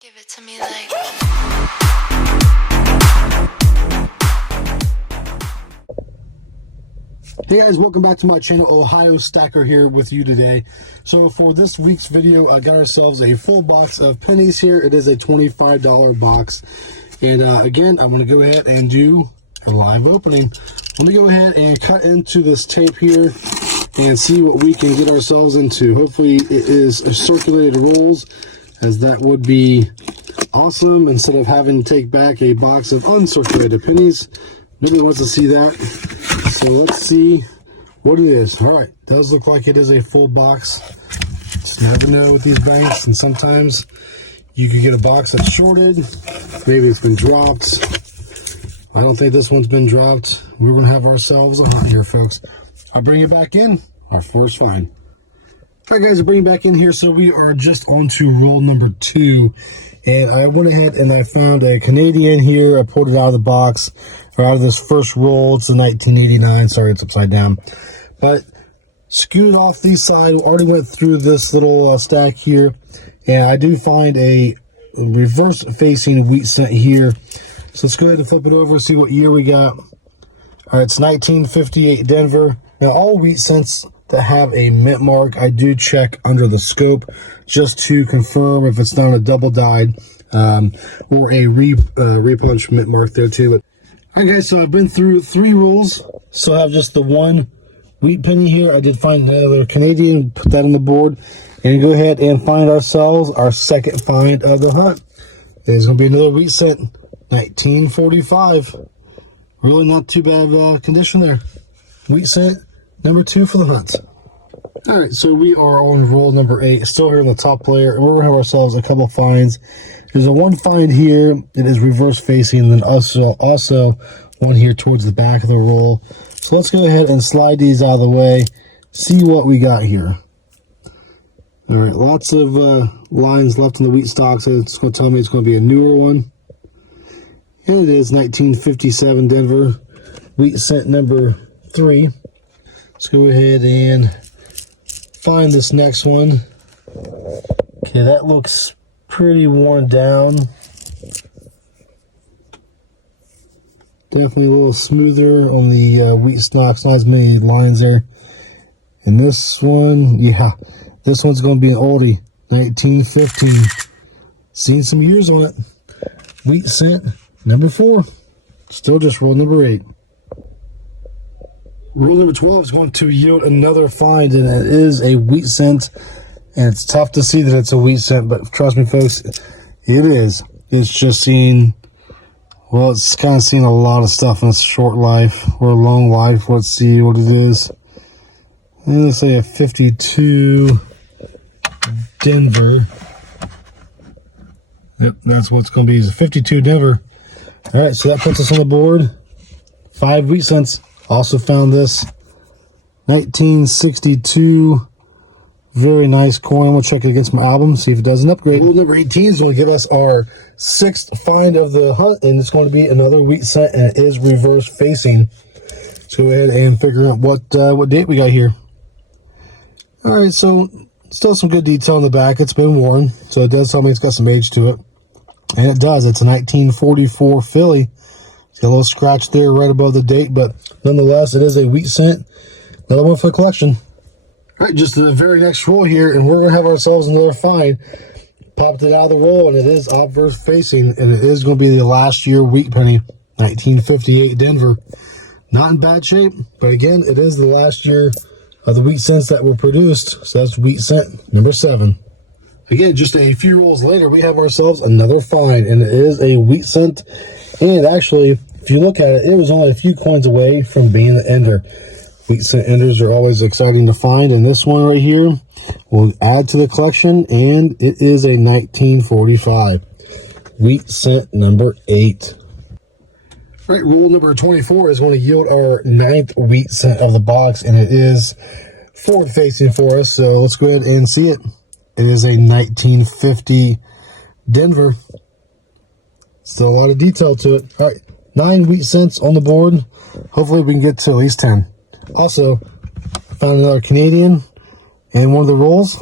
Give it to me like. Hey guys, welcome back to my channel. Ohio Stacker here with you today. So for this week's video, I got ourselves a full box of pennies here. It is a $25 box. And again, I want to go ahead and do a live opening. Let me go ahead and cut into this tape here and see what we can get ourselves into. Hopefully it is circulated rolls, as that would be awesome instead of having to take back a box of uncirculated pennies. Nobody wants to see that. So let's see what it is. All right, does look like it is a full box. Just never know with these banks, and sometimes you could get a box that's shorted. Maybe it's been dropped. I don't think this one's been dropped. We're gonna have ourselves a hunt here, folks. I'll bring it back in, our first find. All right, guys, I'll bring it back in here. So we are just on to roll number 2. And I went ahead and I found a Canadian here. I pulled it out of the box, or out of this first roll. It's a 1989. Sorry, it's upside down. But scooted off the side. Already went through this little stack here. And I do find a reverse-facing wheat cent here. So let's go ahead and flip it over and see what year we got. All right, it's 1958 Denver. Now, all wheat cents that have a mint mark, I do check under the scope just to confirm if it's not a double dyed or a repunch mint mark there too. But all right, guys, so I've been through 3 rolls. So I have just the one wheat penny here. I did find another Canadian, put that on the board, and go ahead and find ourselves our second find of the hunt. There's going to be another wheat cent, 1945. Really not too bad condition there. Wheat cent number 2 for the hunt. All right, so we are on roll number 8, still here in the top layer, and we're gonna have ourselves a couple finds. There's a one find here. It is reverse facing, and then also one here towards the back of the roll. So let's go ahead and slide these out of the way, see what we got here. All right, lots of lines left in the wheat stock, so it's gonna tell me it's gonna be a newer one. And it is 1957 Denver, wheat cent number 3. Let's go ahead and find this next one. Okay, that looks pretty worn down. Definitely a little smoother on the wheat stocks, not as many lines there. And this one, yeah, this one's going to be an oldie, 1915. Seen some years on it. Wheat cent number 4. Still just roll number 8. Roll number 12 is going to yield another find, and it is a wheat cent. And it's tough to see that it's a wheat cent, but trust me, folks, it is. It's just seen, well, it's kind of seen a lot of stuff in its short life or long life. Let's see what it is. And let's say a 52 Denver. Yep, that's what it's going to be, is a 52 Denver. All right, so that puts us on the board. 5 wheat cents. Also found this 1962, very nice coin. We'll check it against my album, see if it does an upgrade. Rule number 18 is going to give us our 6th find of the hunt, and it's going to be another wheat cent, and it is reverse facing. Let's go ahead and figure out what date we got here. All right, so still some good detail in the back. It's been worn, so it does tell me it's got some age to it, and it does. It's a 1944 Philly. Got a little scratch there right above the date, but nonetheless, it is a wheat cent. Another one for the collection. All right, just the very next roll here, and we're going to have ourselves another find. Popped it out of the roll, and it is obverse facing, and it is going to be the last year wheat penny, 1958 Denver. Not in bad shape, but again, it is the last year of the wheat cents that were produced, so that's wheat cent number 7. Again, just a few rolls later, we have ourselves another find, and it is a wheat cent. And actually, if you look at it, it was only a few coins away from being an ender. Wheat cent enders are always exciting to find, and this one right here will add to the collection, and it is a 1945 wheat cent number 8. All right, roll number 24 is going to yield our 9th wheat cent of the box, and it is forward facing for us. So let's go ahead and see it. It is a 1950 Denver. Still a lot of detail to it. All right, 9 wheat cents on the board. Hopefully we can get to at least 10. Also, found another Canadian in one of the rolls,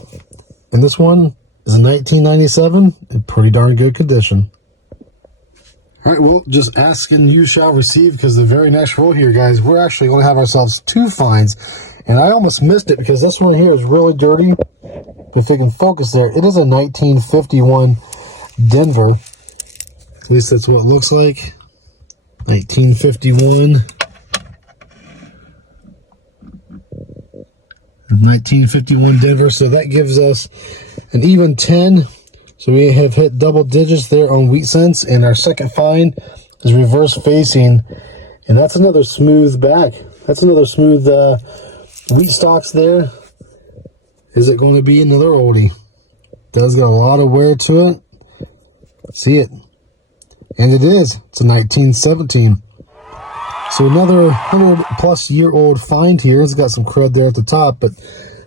and this one is a 1997 in pretty darn good condition. All right, well, just ask and you shall receive, because the very next roll here, guys, we're actually going to have ourselves two finds. And I almost missed it because this one here is really dirty. If they can focus there, it is a 1951 Denver. At least that's what it looks like. 1951. 1951 Denver. So that gives us an even 10. So we have hit double digits there on wheat cents. And our second find is reverse facing. And that's another smooth back. That's another smooth wheat stalks there. Is it going to be another oldie? Does got a lot of wear to it. See it. And it is. It's a 1917. So another 100-plus-year-old find here. It's got some crud there at the top, but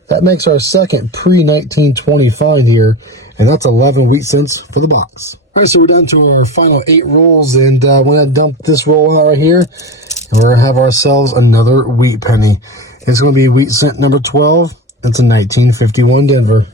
that makes our second pre-1920 find here, and that's 11 wheat cents for the box. All right, so we're down to our final 8 rolls, and we're going to dump this roll out right here, and we're going to have ourselves another wheat penny. It's going to be wheat cent number 12. It's a 1951 Denver.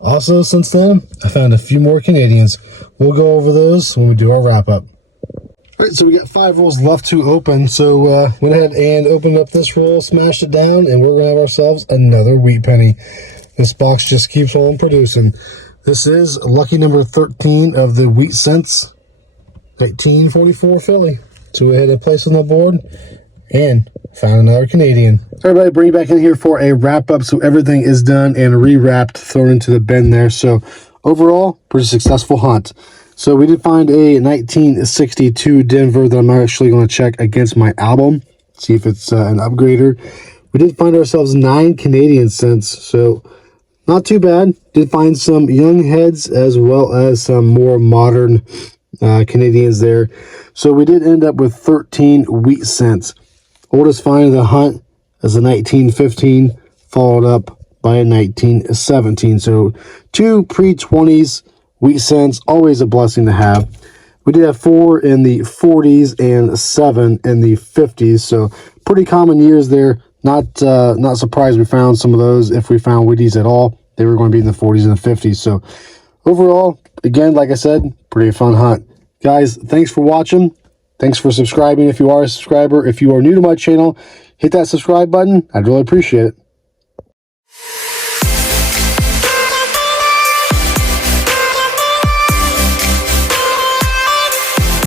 Also, since then, I found a few more Canadians. We'll go over those when we do our wrap-up. All right, so we got 5 rolls left to open. So went ahead and opened up this roll, smashed it down, and we're going to have ourselves another wheat penny. This box just keeps on producing. This is lucky number 13 of the wheat cents 1944 Philly. So we go ahead and place it on the board and found another Canadian. Everybody, bring it back in here for a wrap-up. So everything is done and re-wrapped, thrown into the bin there. So overall, pretty successful hunt. So we did find a 1962 Denver that I'm actually going to check against my album, see if it's an upgrader. We did find ourselves 9 Canadian cents, so not too bad. Did find some young heads as well as some more modern Canadians there. So we did end up with 13 wheat cents. Oldest find of the hunt is a 1915, followed up by a 1917. So 2 pre-20s wheat cents, always a blessing to have. We did have 4 in the 40s and 7 in the 50s. So pretty common years there. Not surprised we found some of those. If we found Wheaties at all, they were going to be in the 40s and the 50s. So overall, again, like I said, pretty fun hunt. Guys, thanks for watching. Thanks for subscribing if you are a subscriber. If you are new to my channel, hit that subscribe button. I'd really appreciate it.